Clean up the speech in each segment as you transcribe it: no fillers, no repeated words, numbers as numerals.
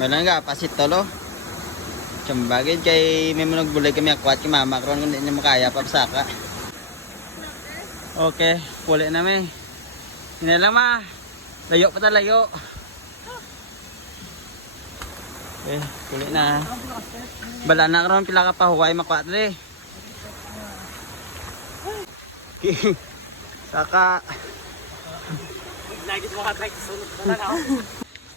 Meron nga, pasit tolo. Tsambagin kay may manugbulay kami akwat kay mama karon kung hindi niya makaya papsaka. Okay, puli na mi. Hindi lang ma. Layo pa ta layo. Okay, puli na. Bala na karon pila ka pa huway makwat le. Saka lagi mo ka try sunod na lang.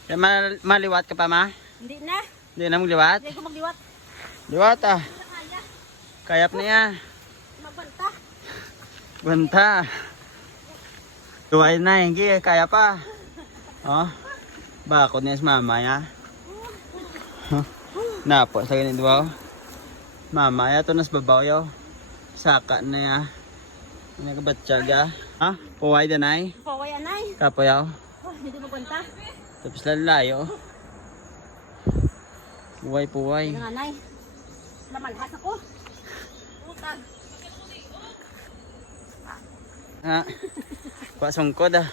kaya maliwat ka pa ma? Hindi na. Hindi na magliwat? Hindi ko magliwat. Liwat ah. Kaya. Kayap na yan. Magbanta. Banta. Tuway na hindi kaya pa. Oh. Bakod niya sa mama ya. Napo sa ganito ba? Mama ya to nas babaw yo. Saka na ya. Nagabatsyag ya. Ha? Puway danay. Paway anay. Kapayaw. Oh, hindi magbanta. Tapos lalayo. Puway. Ang anay. Lamalhas ako. Utag. Ha? Kuha sungkod ah.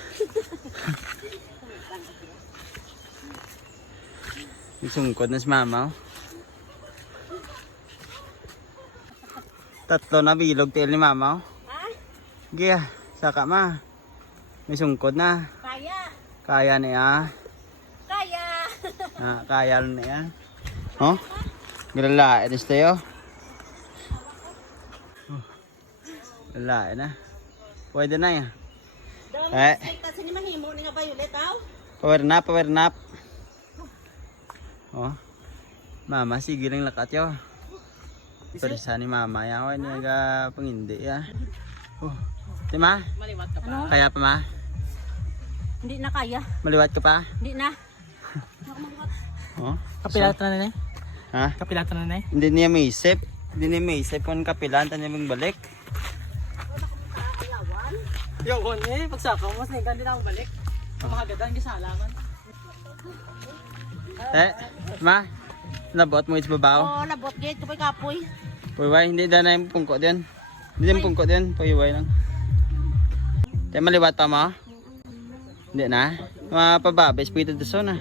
May sungkod na si mama oh. Tatlo na bilog tail ni mama oh. Ha? Sige saka ma. May sungkod na. Kaya. Kaya niya. Kaya. Kaya niya. Oh? Gilalain is tayo. Gilalain na. Pwede na yan. Eh. Kasi ni mahimo ni nga violet aw. Power nap. Oh. Mama, sige lang lakat yo. Perisa ni mama ya. Huwag niya ka pangindi ya. Oh. Di ma? Maliwat ka pa. Ano? Kaya pa ma? Hindi na kaya. Maliwat ka pa? Hindi na. Oh. Kapilatan na na. Ha? Kapilatan na na. Hindi niya maisip. Hindi niya maisip kung kapilan. Tanya mong balik. Yung kon eh, pagsaka mo, sinigan din ako balik. Mahagadan ka sa halaman. Ma? Labot mo sa babaw? Oh, labot gate kapay kapoy. Puyway, hindi na yung pungko din. Hindi yung pungko din, puyway lang. Tayo maliwat pa mo? Hindi na? Mga pababa, espiritu doon na.